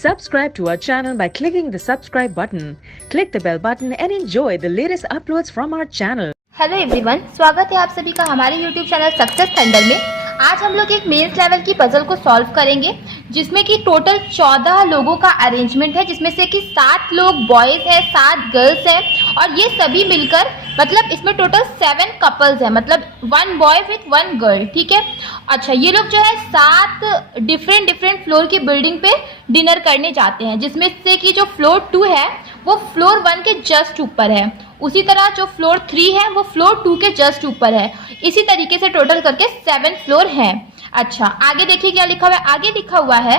Subscribe to our channel by clicking the subscribe button. Click the bell button and enjoy the latest uploads from our channel. Hello everyone, स्वागत है आप सभी का हमारे YouTube channel success thunder में। आज हम लोग एक मेंस लेवल की पजल को सॉल्व करेंगे जिसमें कि टोटल 14 लोगों का अरेंजमेंट है, जिसमें से कि 7 लोग बॉयज हैं, 7 गर्ल्स हैं और ये सभी मिलकर मतलब इसमें टोटल 7 कपल्स हैं, मतलब 1 बॉय विथ 1 गर्ल। ठीक है। अच्छा, ये लोग जो है 7 डिफरेंट फ्लोर की बिल्डिंग पे डिनर करने जाते हैं, जिसमें से कि जो फ्लोर 2 है वो फ्लोर 1 के जस्ट ऊपर है, उसी तरह जो फ्लोर 3 है वो फ्लोर 2 के जस्ट ऊपर है। इसी तरीके से टोटल करके 7 फ्लोर हैं। अच्छा, आगे देखिए क्या लिखा हुआ है। आगे लिखा हुआ है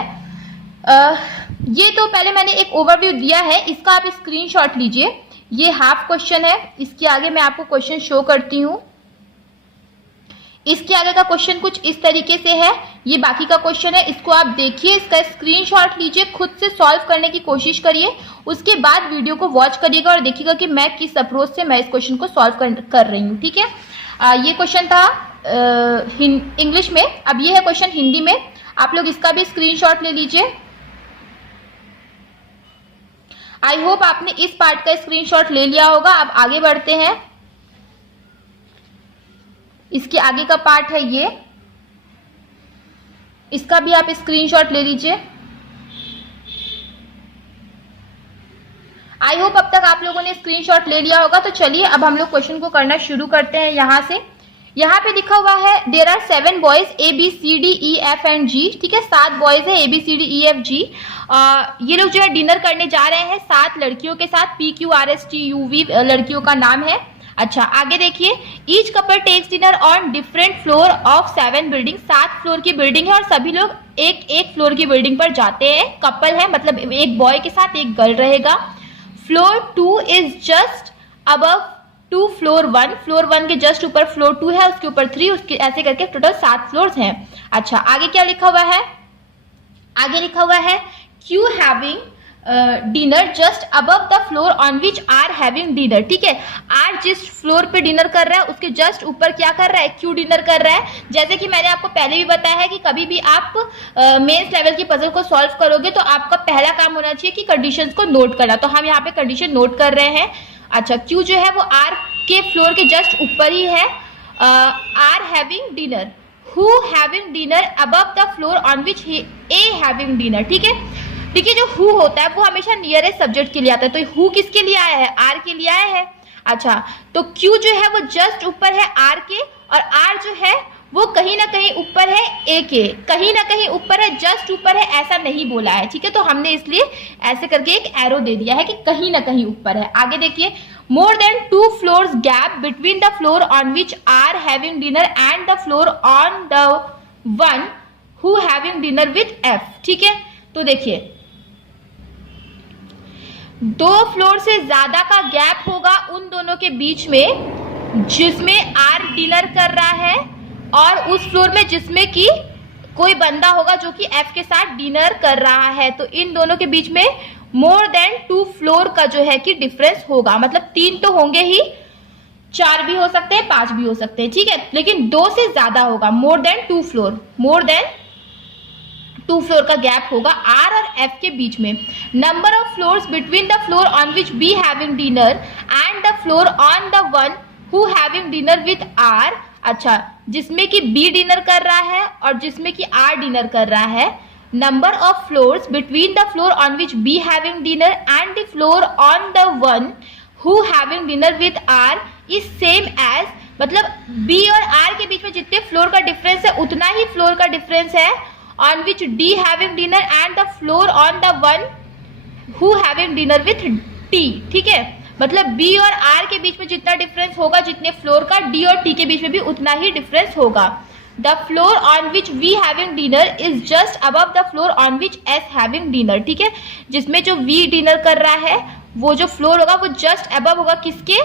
ये तो पहले मैंने एक ओवरव्यू दिया है, इसका आप स्क्रीनशॉट लीजिए। ये हाफ क्वेश्चन है, इसके आगे मैं आपको क्वेश्चन शो करती हूँ। इसके आगे का क्वेश्चन कुछ इस तरीके से है, ये बाकी का क्वेश्चन है, इसको आप देखिए, इसका स्क्रीनशॉट लीजिए, खुद से सॉल्व करने की कोशिश करिए, उसके बाद वीडियो को वॉच करिएगा और देखिएगा कि मैं किस अप्रोच से मैं इस क्वेश्चन को सॉल्व कर रही हूँ। ठीक है। ये क्वेश्चन था इंग्लिश में, अब ये है क्वेश्चन हिंदी में। आप लोग इसका भी स्क्रीनशॉट ले लीजिए। आई होप आपने इस पार्ट का स्क्रीनशॉट ले लिया होगा। अब आगे बढ़ते हैं, इसके आगे का पार्ट है ये, इसका भी आप स्क्रीनशॉट ले लीजिए। आई होप अब तक आप लोगों ने स्क्रीनशॉट ले लिया होगा। तो चलिए अब हम लोग क्वेश्चन को करना शुरू करते हैं। यहां से यहाँ पे लिखा हुआ है there are 7 boys ABCDEF and G। ठीक है, 7 बॉयज है ABCDEFG। ये लोग जो है डिनर करने जा रहे हैं 7 लड़कियों के साथ, PQRSTUV लड़कियों का नाम है। अच्छा, आगे देखिए, each couple takes dinner on different floor of 7 building. 7 floor की बिल्डिंग है और सभी लोग एक फ्लोर की बिल्डिंग पर जाते हैं। कपल है, मतलब एक बॉय के साथ एक गर्ल रहेगा। Floor 2 is just above to floor 1। Floor 1 के जस्ट ऊपर फ्लोर 2 है, उसके ऊपर 3, उसके ऐसे करके टोटल 7 फ्लोर्स हैं। अच्छा, आगे क्या लिखा हुआ है। आगे लिखा हुआ है Q having dinner just above the floor on which R having dinner. ठीक है, आर जिस फ्लोर पे डिनर कर रहा है उसके जस्ट ऊपर क्या कर रहा है, क्यू डिनर कर रहा है। जैसे कि मैंने आपको पहले भी बताया है कि कभी भी आप मेंस लेवल की पजल को सॉल्व करोगे तो आपका पहला काम होना चाहिए कि कंडीशंस को नोट करना। तो हम यहाँ पे कंडीशन नोट कर रहे हैं। अच्छा, क्यू जो है वो आर के फ्लोर के जस्ट ऊपर ही है। R having dinner, who having dinner above the floor on which A having dinner. ठीक है, देखिए जो हु होता है वो हमेशा नियरेस्ट सब्जेक्ट के लिए आता है, तो हु किसके लिए आया है, आर के लिए आया है। अच्छा, तो क्यू जो है वो जस्ट ऊपर है आर के, और आर जो है वो कहीं ना कहीं ऊपर है ए के, कहीं ना कहीं ऊपर है, जस्ट ऊपर है, ऐसा नहीं बोला है। ठीक है, तो हमने इसलिए ऐसे करके एक एरो दे दिया है कि कहीं ना कहीं ऊपर है। आगे देखिए, more than 2 floors gap between the floor on which R having dinner and the floor on the one who having dinner with F. ठीक है, तो देखिए 2 फ्लोर से ज्यादा का गैप होगा उन दोनों के बीच में जिसमें आर डिनर कर रहा है, और उस फ्लोर में जिसमें कि कोई बंदा होगा जो कि एफ के साथ डिनर कर रहा है। तो इन दोनों के बीच में मोर देन 2 फ्लोर का जो है कि डिफरेंस होगा, मतलब 3 तो होंगे ही, 4 भी हो सकते हैं, 5 भी हो सकते हैं। ठीक है, लेकिन 2 से ज्यादा होगा, more than 2 floor, more than 2 floor का गैप होगा आर और एफ के बीच में। Number of floors between the floor on which B having dinner and the floor on the one who having dinner with R. अच्छा, जिसमें कि B dinner कर रहा है और जिसमें कि आर डिनर कर रहा है। Number of floors between the floor on which B having dinner and the floor on the one who having dinner with R is same as, मतलब बी और आर के बीच में जितने फ्लोर का डिफरेंस है उतना ही फ्लोर का डिफरेंस है on which D having dinner and the floor on the one who having dinner with T। ठीक है, मतलब B और R के बीच में जितना डिफरेंस होगा, जितने फ्लोर का, D और T के बीच में भी उतना ही डिफरेंस होगा। The floor on which V having dinner is just above the floor on which S having dinner। ठीक है, जिसमें जो V डिनर कर रहा है वो जो फ्लोर होगा वो जस्ट अबव होगा किसके,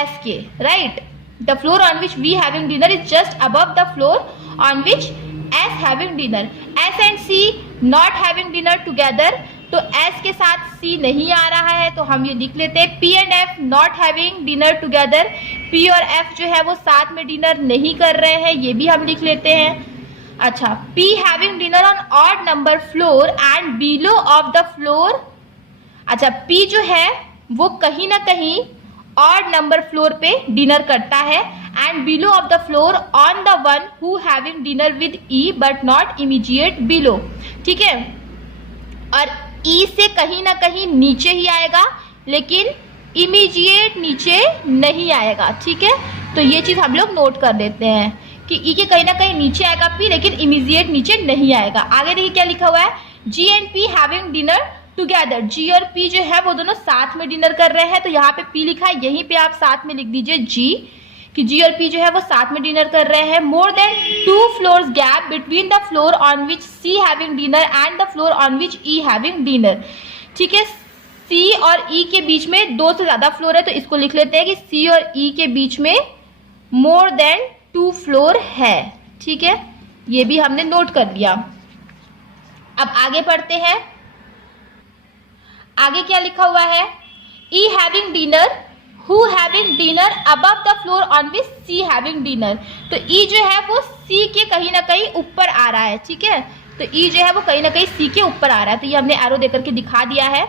S के, right. The floor on which V having dinner is just above the floor on which S having dinner। S and C not having dinner together, तो S के साथ C नहीं आ रहा है तो हम ये लिख लेते हैं P and F not having dinner together। P और F जो है वो साथ में डिनर नहीं कर रहे हैं, ये भी हम लिख लेते हैं। अच्छा, P having dinner on odd number floor and below of the floor। अच्छा, P जो है वो कहीं ना कहीं odd number floor पे डिनर करता है and below of the floor on the one who having dinner with E but not immediate below। ठीक है, और E से कहीं ना कहीं नीचे ही आएगा लेकिन इमीडिएट नीचे नहीं आएगा। ठीक है, तो ये चीज हम लोग नोट कर देते हैं कि ई के कहीं ना कहीं नीचे आएगा पी, लेकिन इमीडिएट नीचे नहीं आएगा। आगे देखिए क्या लिखा हुआ है, G and P having dinner together. G और पी जो है वो दोनों साथ में डिनर कर रहे हैं, तो यहाँ पे पी लिखा है, यहीं पे आप साथ में लिख दीजिए जी, कि जी और पी जो है वो साथ में डिनर कर रहे हैं। More than 2 floors gap between the floor on which C having dinner and the floor on which E having dinner. ठीक है, सी और ई के बीच में 2 से ज्यादा फ्लोर है, तो इसको लिख लेते हैं कि सी और ई के बीच में मोर देन 2 फ्लोर है। ठीक है, ये भी हमने नोट कर लिया। अब आगे पढ़ते हैं, आगे क्या लिखा हुआ है, E having dinner who having dinner above the floor on which C having dinner. तो ई जो है वो सी के कहीं ना कहीं ऊपर आ रहा है। ठीक है, तो ई जो है वो कहीं ना कहीं सी के ऊपर आ रहा है, तो ये हमने एरो देकर के दिखा दिया है।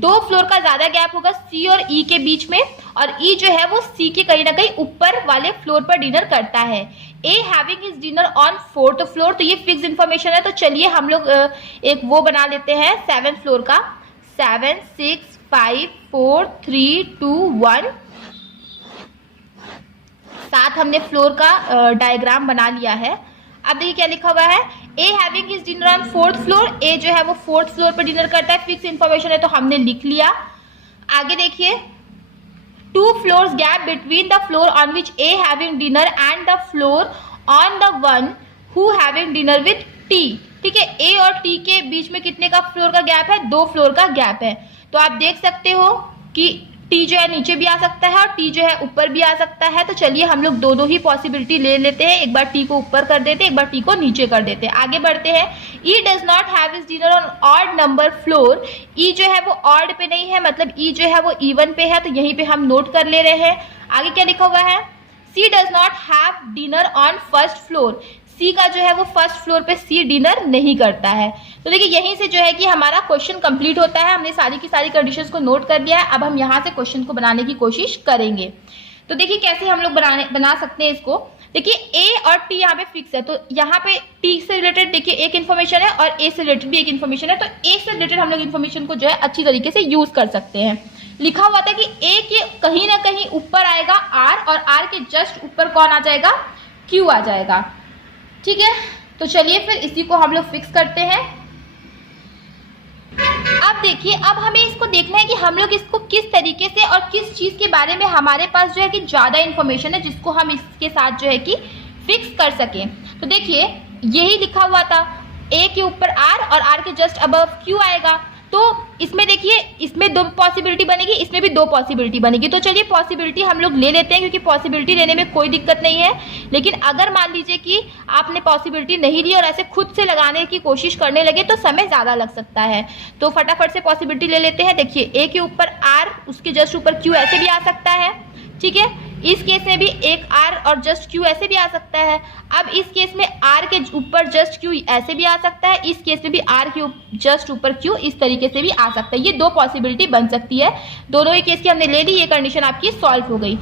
2 फ्लोर का ज्यादा गैप होगा सी और ई के बीच में, और ई जो है वो सी के कहीं ना कहीं ऊपर वाले फ्लोर पर डिनर करता है। A having his dinner on 4th floor, तो ये फिक्स इंफॉर्मेशन है, तो चलिए हम लोग एक वो बना लेते हैं 7th फ्लोर का। 7 6 5 4 3 2 1। साथ हमने फ्लोर का डायग्राम बना लिया है। अब देखिए क्या लिखा हुआ है, A having his dinner on 4th floor. A जो है वो 4th फ्लोर पर डिनर करता है, फिक्स इंफॉर्मेशन है तो हमने लिख लिया। आगे देखिए, 2 floors gap between the floor on which A having dinner and the floor on the one who having dinner with T. ठीक है, ए और टी के बीच में कितने का फ्लोर का गैप है, 2 फ्लोर का गैप है। तो आप देख सकते हो कि टी जो है नीचे भी आ सकता है और टी जो है ऊपर भी आ सकता है। तो चलिए हम लोग दोनों ही पॉसिबिलिटी ले लेते हैं, एक बार टी को ऊपर कर देते हैं, एक बार टी को नीचे कर देते हैं। आगे बढ़ते हैं, E does not have his dinner on odd number floor. E जो है वो ऑड पे नहीं है, मतलब ई जो है वो इवन पे है, तो यहीं पे हम नोट कर ले रहे हैं। आगे क्या लिखा हुआ है, C does not have dinner on 1st floor. C का जो है वो 1st फ्लोर पे सी डिनर नहीं करता है। तो देखिए यहीं से जो है कि हमारा क्वेश्चन कंप्लीट होता है। हमने सारी की सारी कंडीशंस को नोट कर लिया है। अब हम यहाँ से क्वेश्चन को बनाने की कोशिश करेंगे। तो देखिए कैसे हम लोग बना सकते हैं इसको। देखिए ए और टी यहाँ पे फिक्स है, तो यहाँ पे टी से रिलेटेड देखिए एक इन्फॉर्मेशन है और ए से रिलेटेड भी एक इन्फॉर्मेशन है। तो ए से रिलेटेड हम लोग इन्फॉर्मेशन को जो है अच्छी तरीके से यूज कर सकते हैं। लिखा हुआ था कि ए के कहीं ना कहीं ऊपर आएगा आर, और आर के जस्ट ऊपर कौन आ जाएगा, क्यू आ जाएगा। ठीक है, तो चलिए फिर इसी को हम लोग फिक्स करते हैं। अब देखिए, अब हमें इसको देखना है कि हम लोग इसको किस तरीके से और किस चीज के बारे में हमारे पास जो है कि ज्यादा इन्फॉर्मेशन है जिसको हम इसके साथ जो है कि फिक्स कर सकें। तो देखिए यही लिखा हुआ था, ए के ऊपर आर और आर के जस्ट अबव क्यू आएगा। तो इसमें देखिए, इसमें 2 पॉसिबिलिटी बनेगी, इसमें भी 2 पॉसिबिलिटी बनेगी। तो चलिए पॉसिबिलिटी हम लोग ले लेते हैं, क्योंकि पॉसिबिलिटी लेने में कोई दिक्कत नहीं है। लेकिन अगर मान लीजिए कि आपने पॉसिबिलिटी नहीं ली और ऐसे खुद से लगाने की कोशिश करने लगे तो समय ज्यादा लग सकता है। तो फटाफट से पॉसिबिलिटी ले लेते हैं। देखिए ए के ऊपर आर, उसके जस्ट ऊपर क्यू ऐसे भी आ सकता है। ठीक है, इस केस में भी एक आर और जस्ट क्यू ऐसे भी आ सकता है। अब इस केस में आर के ऊपर जस्ट क्यू ऐसे भी आ सकता है, इस केस में भी आर के जस्ट ऊपर क्यू इस तरीके से भी आ सकता है। ये 2 पॉसिबिलिटी बन सकती है। दोनों ही केस की हमने ले ली, ये कंडीशन आपकी सॉल्व हो गई।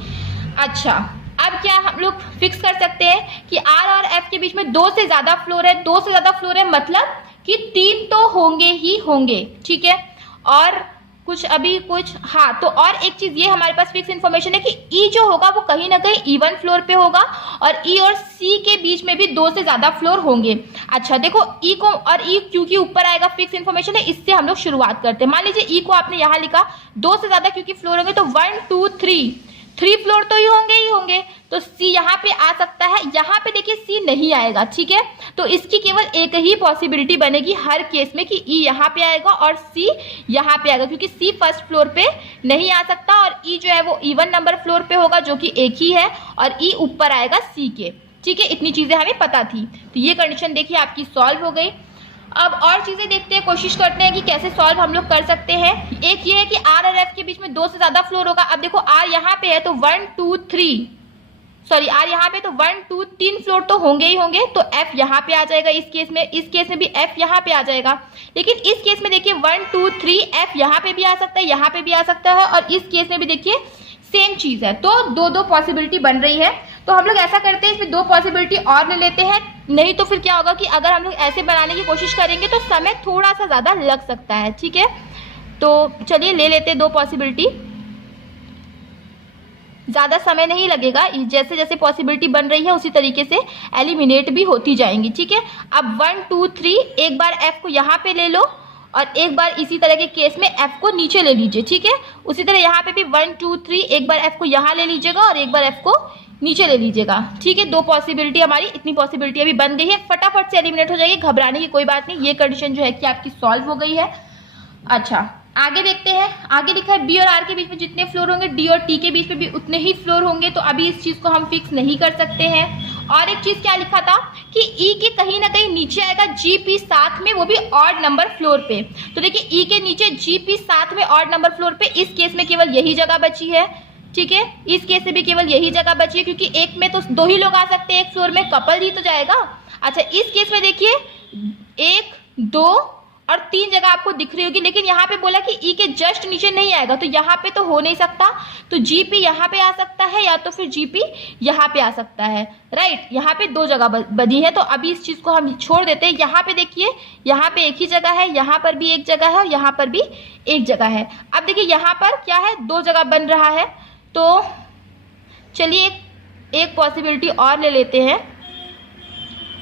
अच्छा, अब क्या हम लोग फिक्स कर सकते हैं कि आर और एफ के बीच में 2 से ज्यादा फ्लोर है। 2 से ज्यादा फ्लोर है मतलब कि 3 तो होंगे ही होंगे। ठीक है, और कुछ अभी कुछ, हाँ, तो और एक चीज ये हमारे पास फिक्स इन्फॉर्मेशन है कि ई जो होगा वो कहीं ना कहीं इवन फ्लोर पे होगा, और ई और सी के बीच में भी 2 से ज्यादा फ्लोर होंगे। अच्छा देखो, ई को और ई क्यू के ऊपर आएगा, फिक्स इन्फॉर्मेशन है, इससे हम लोग शुरुआत करते हैं। मान लीजिए ई को आपने यहाँ लिखा, 2 से ज्यादा क्यू की फ्लोर होंगे, तो 1 2 3 फ्लोर तो ही होंगे। तो सी यहाँ पे आ सकता है, यहाँ पे देखिए सी नहीं आएगा। ठीक है, तो इसकी केवल एक ही पॉसिबिलिटी बनेगी हर केस में कि ई यहाँ पे आएगा और सी यहाँ पे आएगा, क्योंकि सी 1st फ्लोर पे नहीं आ सकता और ई जो है वो इवन नंबर फ्लोर पे होगा जो कि एक ही है, और ई ऊपर आएगा सी के। ठीक है, इतनी चीजें हमें पता थी। तो ये कंडीशन देखिए आपकी सॉल्व हो गई। अब और चीजें देखते हैं, कोशिश करते हैं कि कैसे सॉल्व हम लोग कर सकते हैं। एक ये है कि आर और एफ के बीच में 2 से ज्यादा फ्लोर होगा। अब देखो आर यहाँ पे है तो 1 2 3 सॉरी आर यहाँ पे, तो 1 2 3 फ्लोर तो होंगे ही होंगे, तो एफ यहाँ पे आ जाएगा इस केस में भी एफ यहाँ पे आ जाएगा। लेकिन इस केस में देखिए 1 2 3 एफ यहाँ पे भी आ सकता है, यहाँ पे भी आ सकता है, और इस केस में भी देखिए सेम चीज है। तो दो पॉसिबिलिटी बन रही है। तो हम लोग ऐसा करते हैं, इसमें 2 पॉसिबिलिटी और ले लेते हैं, नहीं तो फिर क्या होगा कि अगर हम लोग ऐसे बनाने की कोशिश करेंगे तो समय थोड़ा सा ज्यादा लग सकता है। ठीक है, तो चलिए ले लेते हैं 2 पॉसिबिलिटी, ज्यादा समय नहीं लगेगा। जैसे जैसे पॉसिबिलिटी बन रही है उसी तरीके से एलिमिनेट भी होती जाएंगी। ठीक है, अब 1 2 3 एक बार एफ को यहाँ पे ले लो और एक बार इसी तरह के केस में एफ को नीचे ले लीजिए। ठीक है, उसी तरह यहाँ पे भी 1 2 3 एक बार एफ को यहाँ ले लीजिएगा और एक बार एफ को नीचे ले लीजिएगा। ठीक है, 2 पॉसिबिलिटी हमारी, इतनी पॉसिबिलिटी अभी बन गई है, फटाफट से एलिमिनेट हो जाएगी, घबराने की कोई बात नहीं। ये कंडीशन जो है कि आपकी सॉल्व हो गई है। अच्छा, आगे देखते हैं। आगे लिखा है बी और आर के बीच में जितने फ्लोर होंगे डी और टी के बीच में भी उतने ही फ्लोर होंगे। तो अभी इस चीज को हम फिक्स नहीं कर सकते हैं। और एक चीज क्या लिखा था कि ई के कहीं ना कहीं नीचे आएगा जीपी साथ में, वो भी ऑड नंबर फ्लोर पे। तो देखिए ई के नीचे जीपी साथ में ऑड नंबर फ्लोर पे, इस केस में केवल यही जगह बची है। ठीक है, इस केस से भी केवल यही जगह बची है, क्योंकि एक में तो 2 ही लोग आ सकते हैं, एक फ्लोर में कपल ही तो जाएगा। अच्छा, इस केस में देखिए 1 2 और 3 जगह आपको दिख रही होगी, लेकिन यहाँ पे बोला कि ई के जस्ट नीचे नहीं आएगा, तो यहाँ पे तो हो नहीं सकता। तो जीपी यहाँ पे आ सकता है या तो फिर जीपी यहाँ पे आ सकता है। राइट, यहाँ पे 2 जगह बनी है, तो अभी इस चीज को हम छोड़ देते हैं। यहाँ पे देखिए, यहाँ पे एक ही जगह है, यहाँ पर भी एक जगह है और यहाँ पर भी एक जगह है। अब देखिए यहाँ पर क्या है, 2 जगह बन रहा है। तो चलिए एक पॉसिबिलिटी और ले लेते हैं,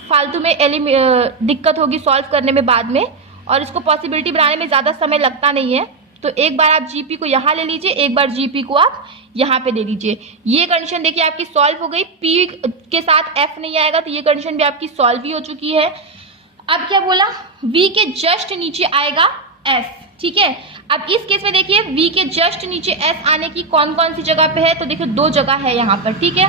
फालतू में दिक्कत होगी सॉल्व करने में बाद में, और इसको पॉसिबिलिटी बनाने में ज्यादा समय लगता नहीं है। तो एक बार आप जीपी को यहाँ ले लीजिए, एक बार जीपी को आप यहाँ पे ले लीजिए। ये कंडीशन देखिए आपकी सॉल्व हो गई। पी के साथ एफ नहीं आएगा, तो ये कंडीशन भी आपकी सॉल्व भी हो चुकी है। अब क्या बोला, वी के जस्ट नीचे आएगा एस। ठीक है, अब इस केस में देखिए वी के जस्ट नीचे एस आने की कौन कौन सी जगह पे है, तो देखिए 2 जगह है यहाँ पर। ठीक है,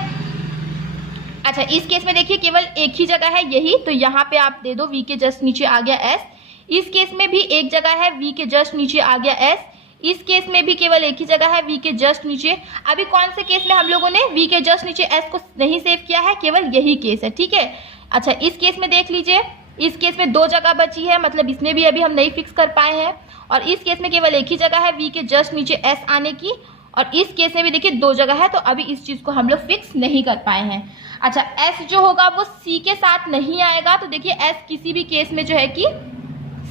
अच्छा इस केस में देखिए केवल एक ही जगह है यही, तो यहाँ पे आप दे दो वी के जस्ट नीचे आ गया एस। इस केस में भी एक जगह है, वी के जस्ट नीचे आ गया एस। इस केस में भी केवल एक ही जगह है, वी के जस्ट नीचे। अभी कौन से केस में हम लोगों ने वी के जस्ट नीचे एस को नहीं सेव किया है, केवल यही केस है। ठीक है, अच्छा इस केस में देख लीजिए, इस केस में 2 जगह बची है, मतलब इसमें भी अभी हम नहीं फिक्स कर पाए हैं। और इस केस में केवल एक ही जगह है वी के जस्ट नीचे एस आने की, और इस केस में भी देखिए 2 जगह है, तो अभी इस चीज को हम लोग फिक्स नहीं कर पाए हैं। अच्छा, एस जो होगा वो सी के साथ नहीं आएगा, तो देखिए एस किसी भी केस में जो है कि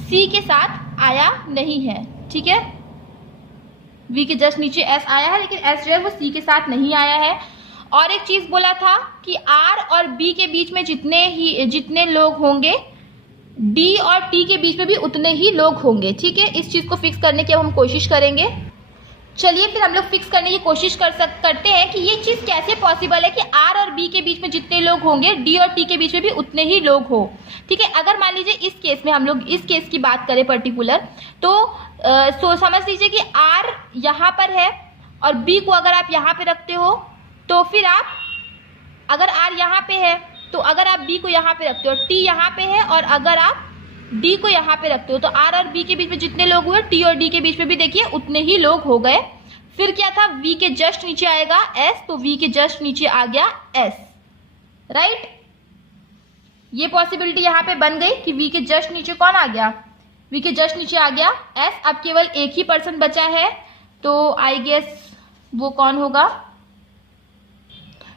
सी के साथ आया नहीं है। ठीक है, वी के जस्ट नीचे एस आया है, लेकिन एस जो है वो सी के साथ नहीं आया है। और एक चीज बोला था कि आर और बी के बीच में जितने लोग होंगे, डी और टी के बीच में भी उतने ही लोग होंगे। ठीक है, इस चीज को फिक्स करने की अब हम कोशिश करेंगे। चलिए फिर हम लोग फिक्स करने की कोशिश करते हैं कि ये चीज कैसे पॉसिबल है कि आर और बी के बीच में जितने लोग होंगे, डी और टी के बीच में भी उतने ही लोग हो। ठीक है, अगर मान लीजिए इस केस में हम लोग इस केस की बात करें पर्टिकुलर, तो समझ लीजिए कि आर यहाँ पर है और बी को अगर आप यहाँ पे रखते हो, तो फिर आप अगर आर यहाँ पे है तो अगर आप बी को यहाँ पे रखते हो, टी यहाँ पे है, और अगर आप डी को यहाँ पे रखते हो, तो आर और बी के बीच में जितने लोग हुए, टी और डी के बीच में भी देखिए उतने ही लोग हो गए। फिर क्या था, वी के जस्ट नीचे आएगा एस, तो वी के जस्ट नीचे आ गया एस। राइट, ये पॉसिबिलिटी यहाँ पे बन गई कि वी के जस्ट नीचे कौन आ गया, वी के जस्ट नीचे आ गया एस। अब केवल एक ही पर्सन बचा है, तो आई गेस वो कौन होगा,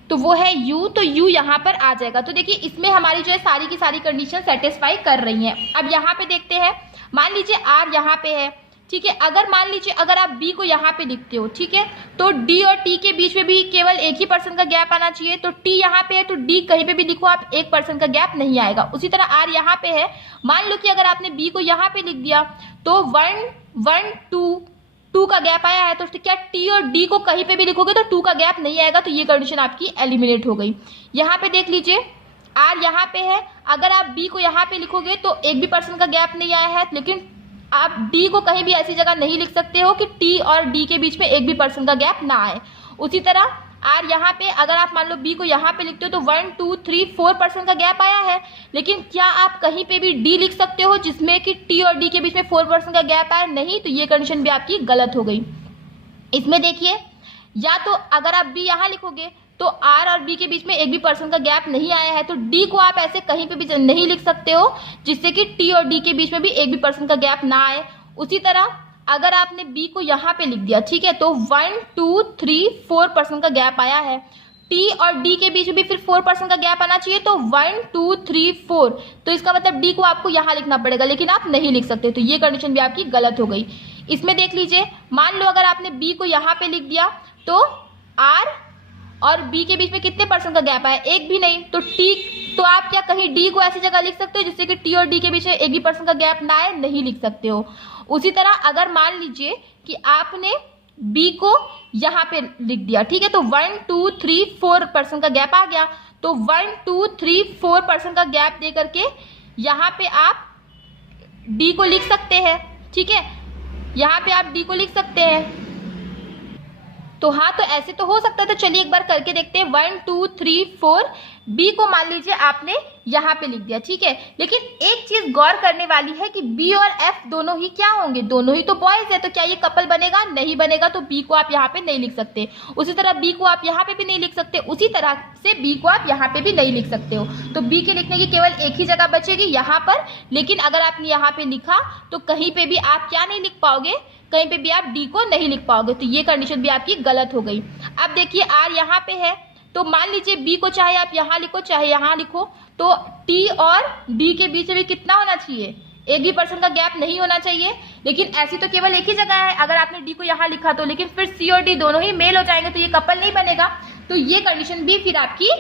तो वो है यू। तो यू यहाँ पर आ जाएगा। तो देखिए इसमें हमारी जो है सारी की सारी कंडीशन सेटिस्फाई कर रही हैं। अब यहाँ पे देखते हैं, मान लीजिए आर यहाँ पे है। ठीक है, अगर मान लीजिए अगर आप बी को यहाँ पे लिखते हो, ठीक है, तो डी और टी के बीच में भी केवल एक ही पर्सन का गैप आना चाहिए। तो टी यहाँ पे है, तो डी कहीं पे भी लिखो आप, एक पर्सन का गैप नहीं आएगा। उसी तरह आर यहाँ पे है, मान लो कि अगर आपने बी को यहाँ पे लिख दिया, तो 1 1 2 का गैप आया है, तो क्या टी और डी को कहीं पे भी लिखोगे तो 2 का गैप नहीं आएगा, तो ये कंडीशन आपकी एलिमिनेट हो गई। यहाँ पे देख लीजिए आर यहाँ पे है, अगर आप बी को यहाँ पे लिखोगे तो एक भी पर्सन का गैप नहीं आया है, लेकिन आप डी को कहीं भी ऐसी जगह नहीं लिख सकते हो कि टी और डी के बीच में एक भी पर्सन का गैप ना आए। उसी तरह आर यहाँ पे अगर आप मान लो बी को यहाँ पे लिखते हो तो 1 2 3 4 पर्सन का गैप आया है, लेकिन क्या आप कहीं पे भी डी लिख सकते हो जिसमें कि टी और डी के बीच में 4 पर्सन का गैप आया? नहीं, तो ये कंडीशन भी आपकी गलत हो गई। इसमें देखिए, या तो अगर आप बी यहाँ लिखोगे तो आर और बी के बीच में एक भी पर्सन का गैप नहीं आया है, तो डी को आप ऐसे कहीं पे भी नहीं लिख सकते हो जिससे कि टी और डी के बीच में भी एक भी पर्सन का गैप ना आए। उसी तरह अगर आपने बी को यहाँ पे लिख दिया, ठीक है, तो 1 2 3 4 पर्सन का गैप आया है, टी और डी के बीच में भी फिर 4 पर्सन का गैप आना चाहिए, तो 1 2 3 4, तो इसका मतलब डी को आपको यहाँ लिखना पड़ेगा, लेकिन आप नहीं लिख सकते, तो ये कंडीशन भी आपकी गलत हो गई। इसमें देख लीजिए, मान लो अगर आपने बी को यहाँ पे लिख दिया तो आर और बी के बीच में कितने पर्सन का गैप आया, एक भी नहीं, तो टी, तो आप क्या कहीं डी को ऐसी जगह लिख सकते हो जिससे कि टी और डी के बीच में एक भी पर्सन का गैप ना आए, नहीं लिख सकते हो। उसी तरह अगर मान लीजिए कि आपने बी को यहाँ पे लिख दिया, ठीक है, तो 1 2 3 4 पर्सन का गैप आ गया, तो 1 2 3 4 पर्सन का गैप दे करके यहाँ पे आप डी को लिख सकते हैं, ठीक है, यहाँ पे आप डी को लिख सकते हैं। तो हाँ, तो ऐसे तो हो सकता है, तो चलिए एक बार करके देखते हैं। 1 2 3 4, बी को मान लीजिए आपने यहाँ पे लिख दिया, ठीक है, लेकिन एक चीज गौर करने वाली है कि बी और एफ दोनों ही क्या होंगे, दोनों ही तो बॉयज है, तो क्या ये कपल बनेगा, नहीं बनेगा, तो बी को आप यहाँ पे नहीं लिख सकते। उसी तरह बी को आप यहाँ पे भी नहीं लिख सकते, उसी तरह से बी को आप यहाँ पे भी नहीं लिख सकते हो। तो बी के लिखने की केवल एक ही जगह बचेगी यहाँ पर, लेकिन अगर आपने यहाँ पे लिखा तो कहीं पे भी आप क्या नहीं लिख पाओगे, कहीं पे भी आप डी को नहीं लिख पाओगे, तो ये कंडीशन भी आपकी गलत हो गई। अब देखिए आर यहाँ पे है, तो मान लीजिए बी को चाहे आप यहाँ लिखो चाहे यहाँ लिखो, तो टी और डी के बीच में भी कितना होना चाहिए, एक भी पर्सन का गैप नहीं होना चाहिए, लेकिन ऐसी तो केवल एक ही जगह है, अगर आपने डी को यहाँ लिखा तो, लेकिन फिर सी और डी दोनों ही मेल हो जाएंगे, तो ये कपल नहीं बनेगा, तो ये कंडीशन भी फिर आपकी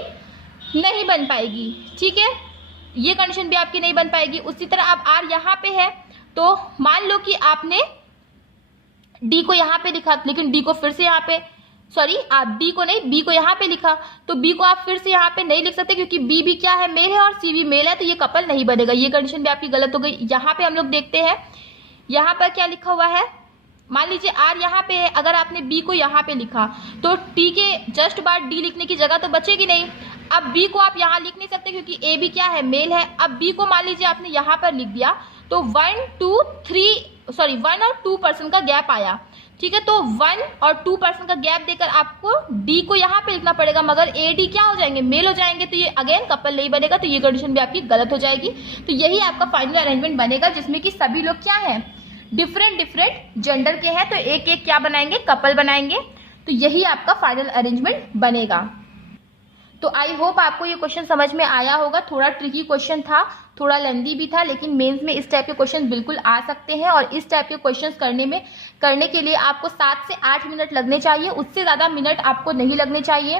नहीं बन पाएगी, ठीक है, ये कंडीशन भी आपकी नहीं बन पाएगी। उसी तरह अब आर यहाँ पे है, तो मान लो कि आपने डी को यहाँ पे लिखा, लेकिन डी को फिर से यहाँ पे, सॉरी आप डी को नहीं, बी को यहाँ पे लिखा, तो बी को आप फिर से यहाँ पे नहीं लिख सकते क्योंकि बी भी क्या है, मेल है, और सी भी मेल है, तो ये कपल नहीं बनेगा, ये कंडीशन भी आपकी गलत हो गई। यहाँ पे हम लोग देखते हैं, यहाँ पर क्या लिखा हुआ है, मान लीजिए आर यहाँ पे है, अगर आपने बी को यहाँ पे लिखा तो टी के जस्ट बाद डी लिखने की जगह तो बचेगी नहीं। अब बी को आप यहाँ लिख नहीं सकते क्योंकि ए भी क्या है, मेल है। अब बी को मान लीजिए आपने यहाँ पर लिख दिया, तो 1 और 2 पर्सन का गैप आया, ठीक है, तो 1 और 2 पर्सन का गैप देकर आपको डी को यहाँ पे लिखना पड़ेगा, मगर ए डी क्या हो जाएंगे, मेल हो जाएंगे, तो ये अगेन कपल नहीं बनेगा, तो ये कंडीशन भी आपकी गलत हो जाएगी। तो यही आपका फाइनल अरेंजमेंट बनेगा जिसमें कि सभी लोग क्या है, डिफरेंट जेंडर के हैं, तो एक एक क्या बनाएंगे, कपल बनाएंगे, तो यही आपका फाइनल अरेंजमेंट बनेगा। तो आई होप आपको ये क्वेश्चन समझ में आया होगा। थोड़ा ट्रिकी क्वेश्चन था, थोड़ा लेंदी भी था, लेकिन मेंस में इस टाइप के क्वेश्चन बिल्कुल आ सकते हैं, और इस टाइप के क्वेश्चंस करने के लिए आपको 7 से 8 मिनट लगने चाहिए, उससे ज़्यादा मिनट आपको नहीं लगने चाहिए।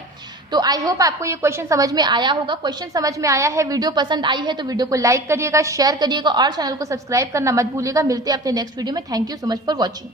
तो आई होप आपको ये क्वेश्चन समझ में आया होगा। क्वेश्चन समझ में आया है, वीडियो पसंद आई है तो वीडियो को लाइक करिएगा, शेयर करिएगा और चैनल को सब्सक्राइब करना मत भूलिएगा। मिलते हैं अपने नेक्स्ट वीडियो में। Thank you so much for watching.